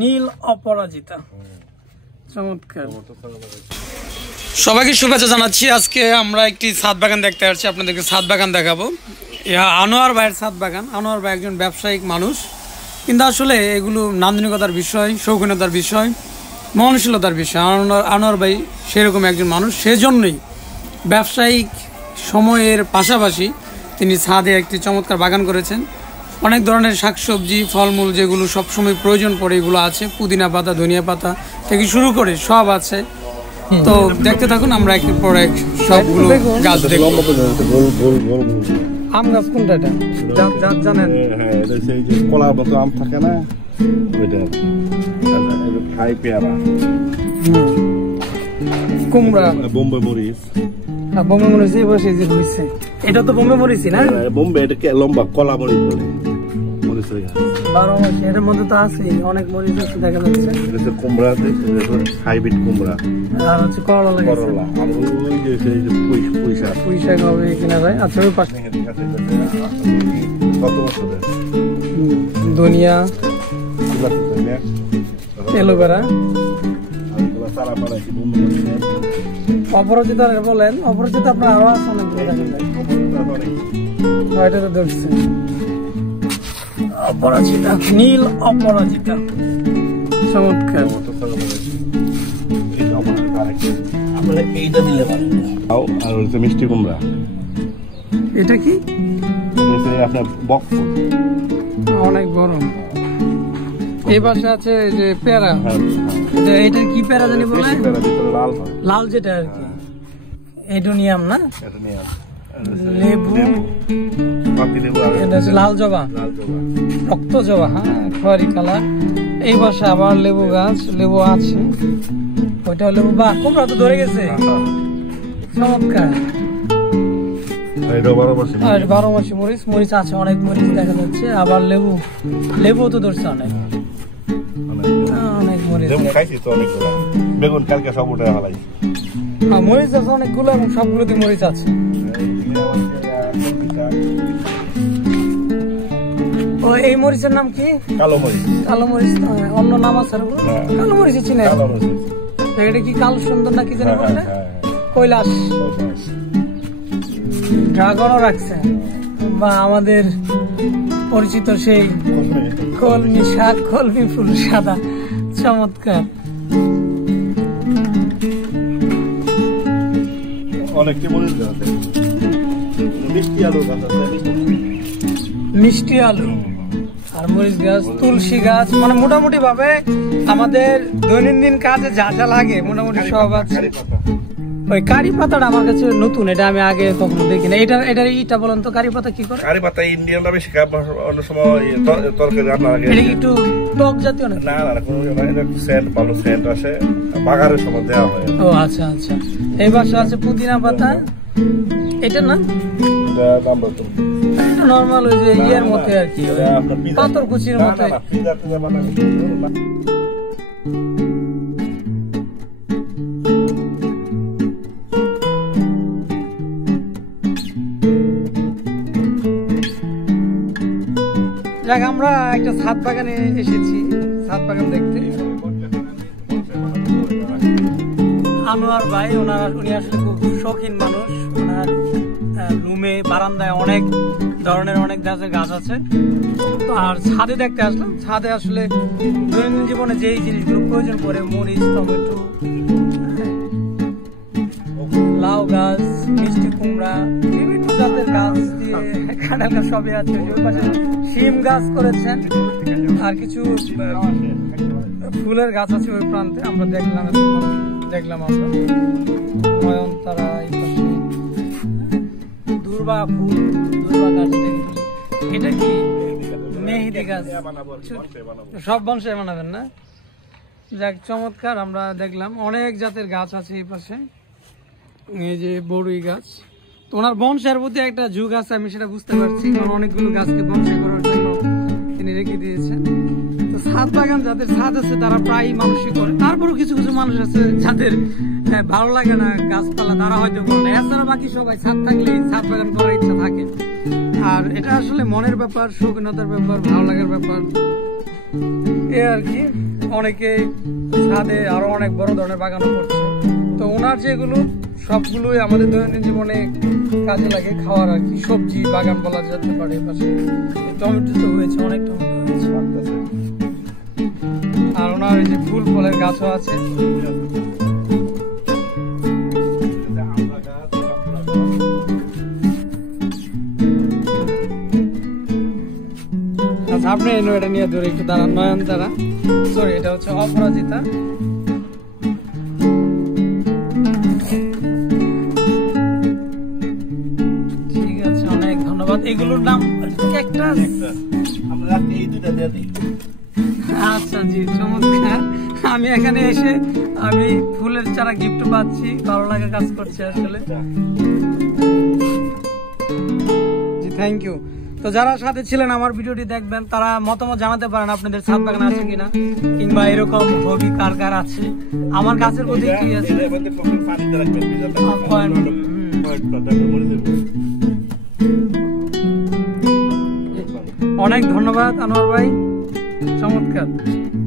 নীল অপরাজিতা, চমৎকার। সবাইকে শুভেচ্ছা জানাচ্ছি। আজকে আমরা একটি ছাদ বাগান দেখতে আসছি, আপনাদেরকে ছাদ বাগান দেখাবো। আনোয়ার ভাইয়ের ছাদ বাগান। আনোয়ার ভাই একজন ব্যবসায়িক মানুষ, কিন্তু আসলে এগুলো নান্দনিকতার বিষয়, শৌখিনতার বিষয়, মননশীলতার বিষয়। আনোয়ার ভাই সেরকম একজন মানুষ, সেজন্যই ব্যবসায়িক সময়ের পাশাপাশি তিনি ছাদে একটি চমৎকার বাগান করেছেন। অনেক ধরনের শাকসবজি, ফলমূল যেগুলো সবসময় প্রয়োজন পড়ে এগুলো আছে, পুদিনা পাতা, ধনিয়া পাতা থেকে শুরু করে সব আছে। তো দেখতে থাকুন, আমরা একের পর এক সবগুলো গাছ দেখব। আম গাছ কোনটা? এটা জানেন? হ্যাঁ, এটা সেই যে কলার মতো আম থাকে না, ওইটা খাই পেয়ারা। কুমড়া, বোম্বে মরিচ। বোম্বে মরিচ এই বসে যে হইছে, এটা তো বোম্বে মরিচ না? বোম্বে, এটা লম্বা কলা মরিচ বলে। মরিচের গাছ 12 মাস, এর মধ্যে তো আছে অনেক মরিচ আছে দেখা যাচ্ছে। এটা কুমড়া, হাইব্রিড কুমড়া, আর হচ্ছে করলা লাগাইছে। করলা, আর ওই যে সেই যে পুঁই শাক হবে কিনা ভাই? আচ্ছা, ওই পাশে কত বছরের ধনিয়া, এলোভেরা, অপরাজিতা বলেন। অপরাজিতা আপনার আরো আছে অনেকগুলো দেখা যায়। এটা তো ধরছে অপরাজিতা, নীল অপরাজিতা, চমৎকার। এইটা দিলে আর হচ্ছে মিষ্টি কুমড়া। এটা কি? আপনার বকফুল, অনেক বড়। এই পাশে আছে যে পেয়ারা। এটা কি পেয়ারা জানি বলে? লাল যেটা আর কি, এডোনিয়াম না? লেবু, এটা হচ্ছে লাল জবা, রক্ত জবা। হ্যাঁ, খয়েরি কালার। এই পাশে আবার লেবু গাছ, লেবু আছে। ওইটা লেবু। বাহ, কুমড়া তো ধরে গেছে, চমৎকার। 12 মাসি মরিচ, মরিচ আছে, অনেক মরিচ দেখা যাচ্ছে। আবার লেবু, লেবু তো ধরছে অনেক, অনেক মরিচ। বেগুন কালকে সব উঠে ফেলাই। মরিচ আছে অনেকগুলো, এবং সবগুলোতে মরিচ আছে। ও, এই মরিচের নাম কি? কালো মরিচ। কালো মরিচ অন্য নাম আছে? কালো মরিচ চিনে? এটা কি কাল সুন্দর না কি জানি বলে? কৈলাস, ড্রাগনও রাখছে। বা আমাদের পরিচিত সেই কলমি শাক, কলমি ফুল সাদা, চমৎকার। অনেকটি মরিচ গাছ, মিষ্টি আলু গাছ আছে, মিষ্টি আলু আর মরিচ গাছ, তুলসী গাছ। মানে মোটামুটি ভাবে আমাদের দৈনন্দিন কাজে যা যা লাগে মোটামুটি সব আছে। ওই কারি পাতাটা আমার কাছে নতুন, এটা আমি আগে কখনো দেখি না। এটার ইটা বলেন তো, কারি পাতা কি করে? কারি পাতা ইন্ডিয়ানরা বেশি খায়, অন্য সময় তরকারি রান্না লাগে। এটা একটু টক জাতীয় না? না, একটু সেন্ট, ভালো সেন্ট আসে, বাগারের সময় দেওয়া হয়। ও আচ্ছা আচ্ছা। এই পাশে আছে পুদিনা পাতা। এটা না, এটা নরমাল ওই যে ইয়ের মতো আর কি, পাথরকুচির মতো। যাক, আমরা একটা ছাদ বাগানে এসেছি, ছাদ বাগান দেখতে। আনোয়ার ভাই, উনি আসলে খুব শৌখিন মানুষ। ওনার রুমে, বারান্দায় অনেক ধরনের, অনেক গাছের গাছ আছে। তো আর ছাদে দেখতে আসলাম। ছাদে আসলে দৈনন্দিন জীবনে যেই জিনিসগুলো প্রয়োজন পড়ে, মরিচ, টমেটো, লাউ গাছ, মিষ্টি কুমড়া, বিভিন্ন জাতের গাছ দিয়ে কাঁঠাল গাছ সবই আছে। ওই পাশে শিম গাছ করেছেন, আর কিছু ফুলের গাছ আছে ওই প্রান্তে। আমরা দেখলাম আমরা নয়নতারা, এই পাশে দুর্বা ফুল, দুর্বা গাছ। এটা কি? মেহেদি গাছ। সব বংশে বানাবেন না? যাক, চমৎকার। আমরা দেখলাম অনেক জাতের গাছ আছে এই পাশে। এই যে বড়ই গাছ। তো ওনার বংশের প্রতি একটা ঝুঁক আছে, আমি সেটা বুঝতে পারছি, কারণ অনেকগুলো গাছকে বংশে করার জন্য তিনি রেখে দিয়েছেন। তো ছাদ বাগান যাদের ছাদ আছে তারা প্রায় মানুষই করে। তারপরও কিছু কিছু মানুষ আছে যাদের ভালো লাগে না গাছপালা, তারা হয়তো করে না। এছাড়া বাকি সবাই ছাদ থাকলে ছাদ বাগান করার ইচ্ছা থাকে। আর এটা আসলে মনের ব্যাপার, শৌখিনতার ব্যাপার, ভালো লাগার ব্যাপার। এ আর কি। অনেকে ছাদে আরো অনেক বড় ধরনের বাগানও করছে। তো ওনার যেগুলো সবগুলোই আমাদের দৈনন্দিন জীবনে কাজে লাগে, খাওয়ার আর কি। সবজি বাগান বলা যেতে পারে। পাশে টমেটো তো হয়েছে, অনেক টমেটো হয়েছে। আর ওনার এই যে ফুল ফলের গাছও আছে। আচ্ছা, আপনি এটা নিয়ে ধরে একটু দাঁড়ান। নয়নতারা, সরি, এটা হচ্ছে অপরাজিতা। ঠিক আছে, অনেক ধন্যবাদ। এগুলোর নাম ক্যাকটাস। আচ্ছা জি, চমৎকার। আমি এখানে এসে আমি ফুলের চারা গিফট পাচ্ছি, ভালো লাগে, কাজ করছে আসলে। জি, থ্যাংক ইউ। তো যারা সাথে ছিলেন, আমার ভিডিওটি দেখবেন, তারা মতামত জানাতে পারেন আপনাদের ছাদ বাগান আছে কিনা, কিংবা এরকম হবি কার কার আছে। আমার গাছের প্রতি কি আছে। অনেক ধন্যবাদ আনোয়ার ভাই, চমৎকার।